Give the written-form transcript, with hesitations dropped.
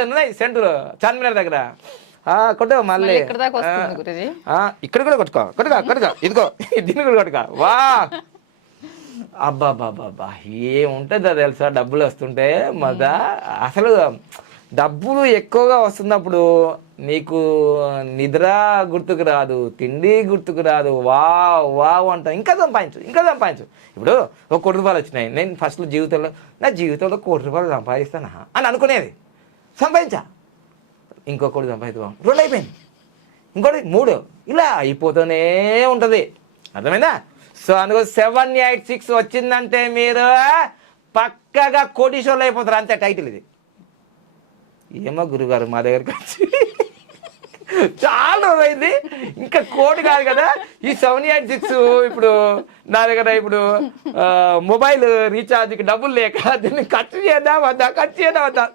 బోల్డ్ ఉన్నాయి సెంటర్ చార్మినార్ దగ్గర కొట్టు మళ్ళీ ఇక్కడ కూడా కొట్టుకో ఇదిగో దీన్ని కూడా కొట్టుకో వా అబ్బాబ్బాబ్బా ఏముంటుందో తెలుసా డబ్బులు వస్తుంటే మదా అసలు డబ్బులు ఎక్కువగా వస్తున్నప్పుడు నీకు నిద్ర గుర్తుకు రాదు, తిండి గుర్తుకు రాదు, వావ్ అంట ఇంకా సంపాదించు. ఇప్పుడు ఒక 1 కోటి రూపాయలు వచ్చినాయి, నేను ఫస్ట్ జీవితంలో నా జీవితంలో 1 కోటి రూపాయలు సంపాదిస్తానా అని అనుకునేది. సంపాదించా, ఇంకో 1 కోటి సంపాదిద్దాం, 2 అయిపోయింది, ఇంకోటి 3 ఇలా అయిపోతూనే ఉంటుంది. అర్థమైందా? సో అందుకు 786 వచ్చిందంటే మీరు పక్కగా కోటీశ్వర్లు అయిపోతారు, అంతే టైటిల్ ఇది. ఏమో గురుగారు మా దగ్గరికి వచ్చి చాలా రోజైంది, ఇంకా 1 కోటి కాదు కదా ఈ 786. ఇప్పుడు నా దగ్గర ఇప్పుడు మొబైల్ రీఛార్జ్కి డబ్బులు లేక దీన్ని ఖర్చు చేద్దాం వద్దా